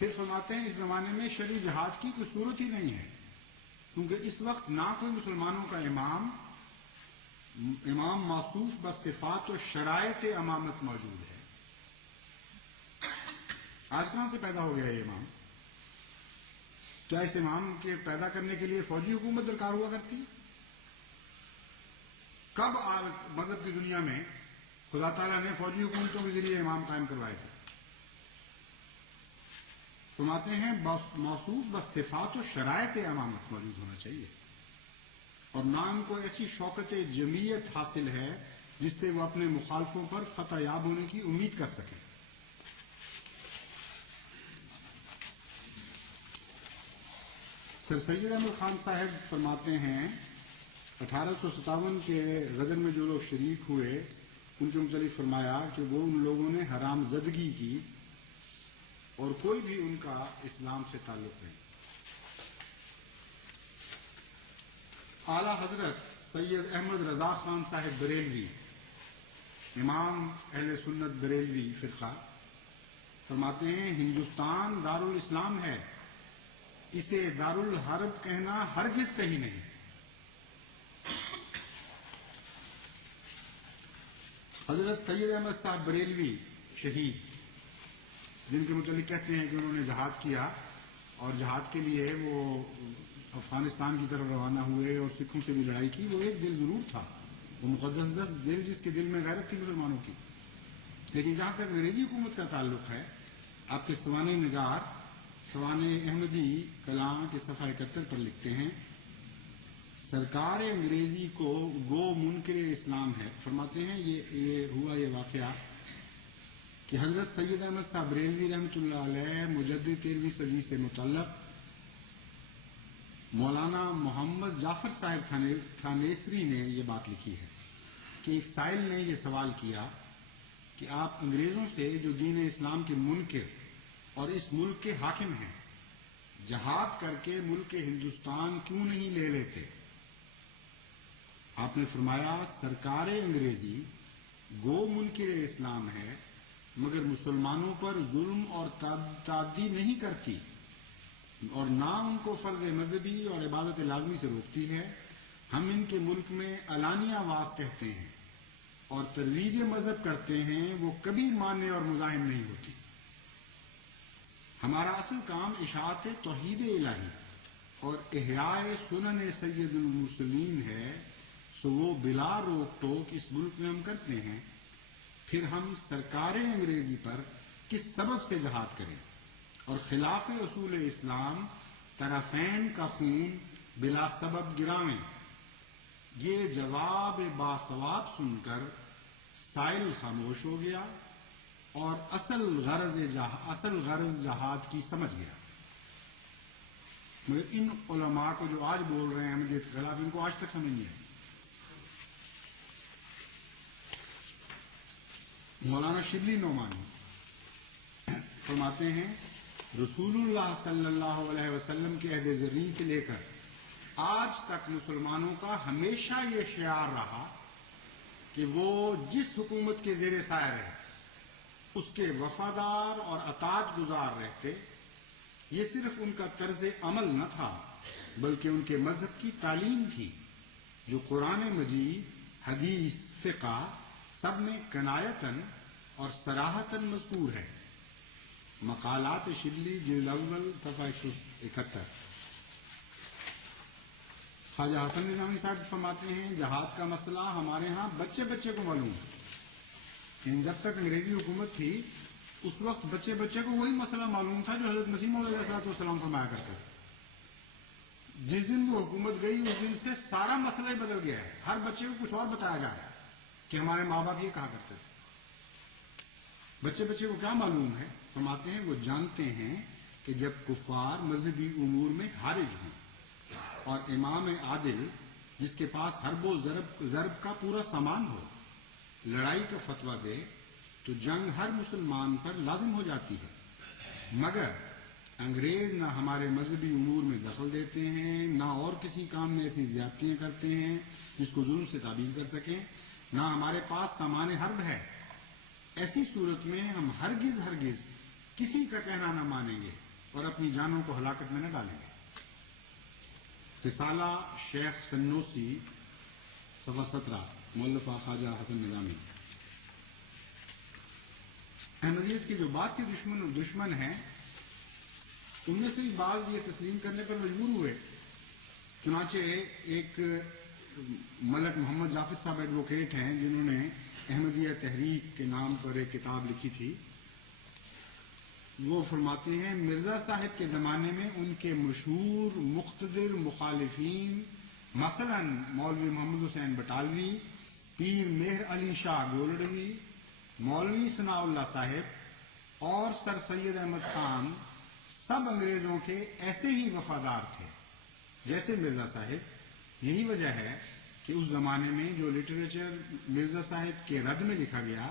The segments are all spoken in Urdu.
پھر فرماتے ہیں اس زمانے میں شرعی جہاد کی کوئی صورت ہی نہیں ہے، کیونکہ اس وقت نہ کوئی مسلمانوں کا امام موصوف بصفات و شرائط امامت موجود ہے۔ آج کہاں سے پیدا ہو گیا یہ امام؟ کیا اس امام کے پیدا کرنے کے لیے فوجی حکومت درکار ہوا کرتی؟ کب مذہب کی دنیا میں خدا تعالیٰ نے فوجی حکومتوں کے ذریعے امام قائم کروائے تھے؟ فرماتے ہیں موصوف بس صفات و شرائط امامت موجود ہونا چاہیے، اور نہ ان کو ایسی شوکت جمعیت حاصل ہے جس سے وہ اپنے مخالفوں پر فتح یاب ہونے کی امید کر سکیں۔ سر سید احمد خان صاحب فرماتے ہیں 1857 کے غدر میں جو لوگ شریک ہوئے ان کے متعلق فرمایا کہ وہ ان لوگوں نے حرام زدگی کی اور کوئی بھی ان کا اسلام سے تعلق نہیں۔ اعلی حضرت سید احمد رضا خان صاحب بریلوی، امام اہل سنت بریلوی فرقہ، فرماتے ہیں ہندوستان دارالاسلام ہے، اسے دارالحرب کہنا ہرگز صحیح نہیں۔ حضرت سید احمد صاحب بریلوی شہید، جن کے متعلق کہتے ہیں کہ انہوں نے جہاد کیا اور جہاد کے لیے وہ افغانستان کی طرف روانہ ہوئے اور سکھوں سے بھی لڑائی کی، وہ ایک دل ضرور تھا، وہ مقدس دل جس کے دل میں غیرت تھی مسلمانوں کی۔ لیکن جہاں تک انگریزی حکومت کا تعلق ہے، آپ کے سوانح نگار سوانح احمدی کلام کے صفحہ 71 پر لکھتے ہیں سرکار انگریزی کو گو منکر اسلام ہے۔ فرماتے ہیں یہ واقعہ کہ حضرت سید احمد صاحب بریلوی رحمۃ اللہ علیہ مجدد 13ویں صدی سے متعلق مولانا محمد جعفر صاحب تھانیسری نے یہ بات لکھی ہے کہ ایک سائل نے یہ سوال کیا کہ آپ انگریزوں سے جو دین اسلام کے منکر اور اس ملک کے حاکم ہیں، جہاد کر کے ملک ہندوستان کیوں نہیں لے لیتے؟ آپ نے فرمایا سرکار انگریزی گو منکر اسلام ہے مگر مسلمانوں پر ظلم اور تعدی نہیں کرتی اور نہ ان کو فرض مذہبی اور عبادت لازمی سے روکتی ہے۔ ہم ان کے ملک میں علانیہ واز کہتے ہیں اور ترویج مذہب کرتے ہیں، وہ کبھی ماننے اور مزاحم نہیں ہوتی۔ ہمارا اصل کام اشاعت توحید الہی اور احیاء سنن سید المرسلین ہے، سو وہ بلا روک ٹوک اس ملک میں ہم کرتے ہیں۔ پھر ہم سرکار انگریزی پر کس سبب سے جہاد کریں اور خلاف اصول اسلام طرفین کا خون بلا سبب گراویں؟ یہ جواب باسواب سن کر سائل خاموش ہو گیا اور اصل غرض جہاد کی سمجھ گیا۔ مگر ان علماء کو جو آج بول رہے ہیں احمدیت کے خلاف، ان کو آج تک سمجھ نہیں آئی۔ مولانا شبلی نعمانی فرماتے ہیں رسول اللہ صلی اللہ علیہ وسلم کے عہد زرعی سے لے کر آج تک مسلمانوں کا ہمیشہ یہ شعار رہا کہ وہ جس حکومت کے زیر سایہ رہے اس کے وفادار اور اطاعت گزار رہتے۔ یہ صرف ان کا طرز عمل نہ تھا بلکہ ان کے مذہب کی تعلیم تھی جو قرآن مجید، حدیث، فقہ سب میں کنایتاً اور صراحتاً مذکور ہے۔ مقالات شبلی جلد اول صفحہ 171۔ خواجہ حسن نظامی صاحب فرماتے ہیں جہاد کا مسئلہ ہمارے ہاں بچے بچے کو معلوم ہے، لیکن جب تک انگریزی حکومت تھی اس وقت بچے بچے کو وہی مسئلہ معلوم تھا جو حضرت مسیح موعود علیہ الصلوۃ والسلام فرمایا کرتے تھے۔ جس دن وہ حکومت گئی اس دن سے سارا مسئلہ ہی بدل گیا ہے، ہر بچے کو کچھ اور بتایا جا رہا ہے کہ ہمارے ماں باپ یہ کہا کرتے تھے۔ بچے بچے کو کیا معلوم ہے؟ فرماتے ہیں وہ جانتے ہیں کہ جب کفار مذہبی امور میں حارج ہوں اور امام عادل جس کے پاس حرب و ضرب کا پورا سامان ہو لڑائی کا فتویٰ دے تو جنگ ہر مسلمان پر لازم ہو جاتی ہے، مگر انگریز نہ ہمارے مذہبی امور میں دخل دیتے ہیں، نہ اور کسی کام میں ایسی زیادتیاں کرتے ہیں جس کو ظلم سے تعبیر کر سکیں، نہ ہمارے پاس سامان حرب ہے۔ ایسی صورت میں ہم ہرگز کسی کا کہنا نہ مانیں گے اور اپنی جانوں کو ہلاکت میں نہ ڈالیں گے۔ رسالہ شیخ سنوسی صفحہ 17، مولفہ خواجہ حسن نظامی۔ احمدیت کے جو بات کے دشمن ہیں ان میں سے بھی بعض یہ تسلیم کرنے پر مجبور ہوئے۔ چنانچہ ایک ملک محمد جعفر صاحب ایڈوکیٹ ہیں جنہوں نے احمدیہ تحریک کے نام پر ایک کتاب لکھی تھی، وہ فرماتے ہیں مرزا صاحب کے زمانے میں ان کے مشہور مقتدر مخالفین مثلا مولوی محمد حسین بٹالوی، پیر مہر علی شاہ گولڑوی، مولوی ثناء اللہ صاحب اور سر سید احمد خان سب انگریزوں کے ایسے ہی وفادار تھے جیسے مرزا صاحب۔ یہی وجہ ہے کہ اس زمانے میں جو لٹریچر مرزا صاحب کے رد میں لکھا گیا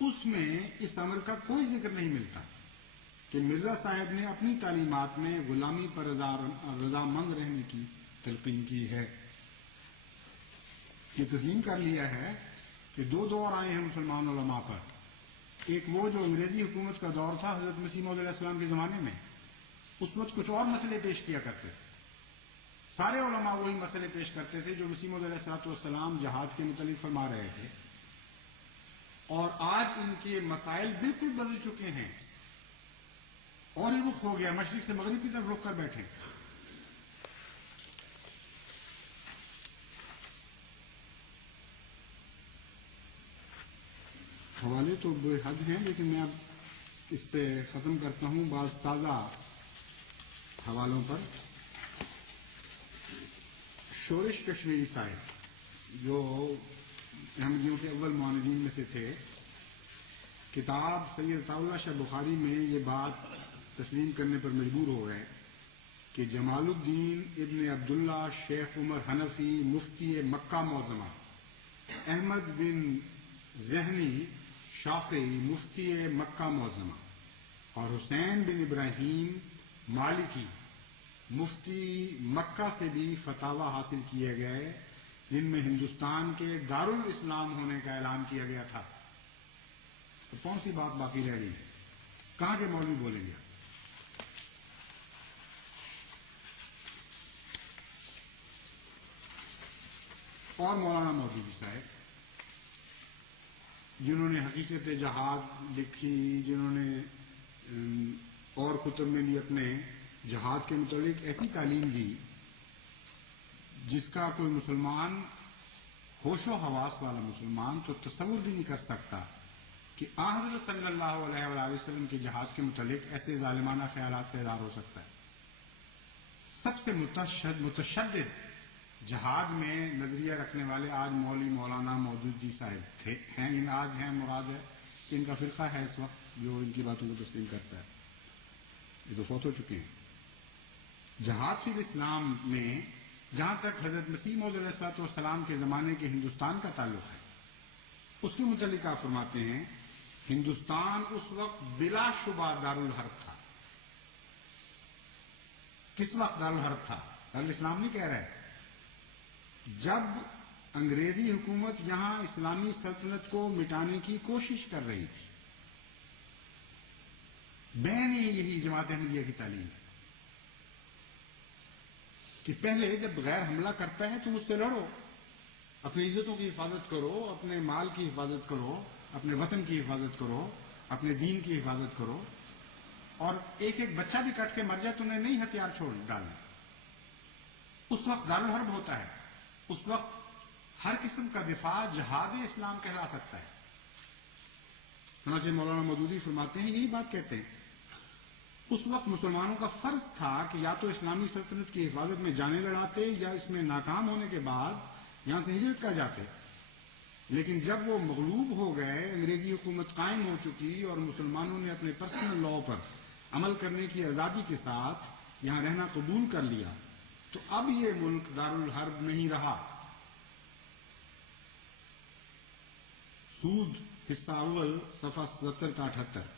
اس میں اس امر کا کوئی ذکر نہیں ملتا کہ مرزا صاحب نے اپنی تعلیمات میں غلامی پر رضامند رہنے کی تلقین کی ہے۔ یہ تسلیم کر لیا ہے کہ دو دور آئے ہیں مسلمان علماء پر، ایک وہ جو انگریزی حکومت کا دور تھا حضرت مسیح موعود علیہ السلام کے زمانے میں، اس وقت کچھ اور مسئلے پیش کیا کرتے تھے، سارے علماء وہی مسئلے پیش کرتے تھے جو مسیح موعود علیہ السلام جہاد کے متعلق فرما رہے تھے، اور آج ان کے مسائل بالکل بدل چکے ہیں اور یہ رخ ہو گیا، مشرق سے مغرب کی طرف رخ کر بیٹھے۔ حوالے تو بے حد ہیں لیکن میں اب اس پہ ختم کرتا ہوں بعض تازہ حوالوں پر۔ شورش کشمیری صاحب جو احمدیوں کے اول معاندین میں سے تھے، کتاب سید عطاء اللہ شاہ بخاری میں یہ بات تسلیم کرنے پر مجبور ہو گئے کہ جمال الدین ابن عبداللہ شیخ عمر حنفی مفتی مکہ معظمہ، احمد بن ذہنی شافعی مفتی مکہ معظمہ اور حسین بن ابراہیم مالکی مفتی مکہ سے بھی فتاوی حاصل کیے گئے جن میں ہندوستان کے دارالاسلام ہونے کا اعلان کیا گیا تھا۔ تو کون سی بات باقی رہ گئی ہے؟ کہاں کے مولوی بولیں گے؟ اور مولانا مودودی صاحب جنہوں نے حقیقت جہاد لکھی، جنہوں نے اور کتب میں بھی اپنے جہاد کے متعلق ایسی تعلیم دی جس کا کوئی مسلمان ہوش و حواس والا مسلمان تو تصور بھی نہیں کر سکتا کہ آن حضرت صلی اللہ علیہ وآلہ وسلم کے جہاد کے متعلق ایسے ظالمانہ خیالات کا اظہار ہو سکتا ہے۔ سب سے متشدد جہاد میں نظریہ رکھنے والے آج مولوی مولانا مودودی صاحب ہیں، آج ہیں، مراد ہے ان کا فرقہ ہے اس وقت جو ان کی باتوں کو تسلیم کرتا ہے، یہ تو فوت ہو چکے ہیں۔ جہاد فی الاسلام میں جہاں تک حضرت مسیح موعود علیہ السلام کے زمانے کے ہندوستان کا تعلق ہے اس کے متعلق آپ فرماتے ہیں ہندوستان اس وقت بلا شبہ دارالحرب تھا۔ کس وقت دارالحرب تھا؟ دارالاسلام نہیں کہہ رہے، جب انگریزی حکومت یہاں اسلامی سلطنت کو مٹانے کی کوشش کر رہی تھی۔ بین یہی جماعت احمدیہ کی تعلیم ہے کہ پہلے جب غیر حملہ کرتا ہے تم اس سے لڑو، اپنی عزتوں کی حفاظت کرو، اپنے مال کی حفاظت کرو، اپنے وطن کی حفاظت کرو، اپنے دین کی حفاظت کرو، اور ایک ایک بچہ بھی کٹ کے مر جائے تو انہیں نہیں ہتھیار چھوڑ ڈالنا۔ اس وقت دارالحرب ہوتا ہے، اس وقت ہر قسم کا دفاع جہاد اسلام کہلا سکتا ہے۔ چنانچہ مولانا مودودی فرماتے ہیں یہی بات کہتے ہیں اس وقت مسلمانوں کا فرض تھا کہ یا تو اسلامی سلطنت کی حفاظت میں جانیں لڑاتے یا اس میں ناکام ہونے کے بعد یہاں سے ہجرت کر جاتے، لیکن جب وہ مغلوب ہو گئے، انگریزی حکومت قائم ہو چکی اور مسلمانوں نے اپنے پرسنل لاء پر عمل کرنے کی آزادی کے ساتھ یہاں رہنا قبول کر لیا، تو اب یہ ملک دارالحرب نہیں رہا۔ سود حصہ اول صفحہ 77 تا 78،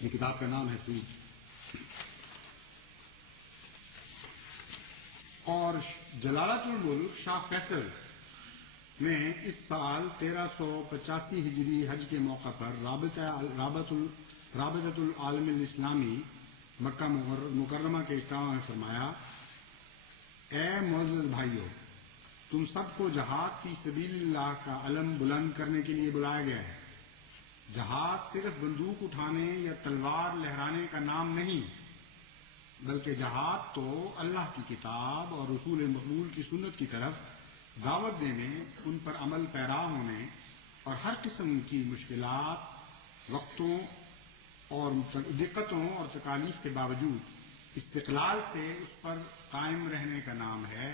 یہ کتاب کا نام ہے سود۔ اور جلالت الملک شاہ فیصل میں اس سال 1385 ہجری حج کے موقع پر رابطۃ العالم الاسلامی مکہ مکرمہ کے اجتماع میں فرمایا، اے معزز بھائیو، تم سب کو جہاد فی سبیل اللہ کا علم بلند کرنے کے لیے بلایا گیا ہے۔ جہاد صرف بندوق اٹھانے یا تلوار لہرانے کا نام نہیں، بلکہ جہاد تو اللہ کی کتاب اور رسول مقبول کی سنت کی طرف دعوت دینے، ان پر عمل پیرا ہونے اور ہر قسم کی مشکلات، وقتوں اور دقتوں اور تکالیف کے باوجود استقلال سے اس پر قائم رہنے کا نام ہے۔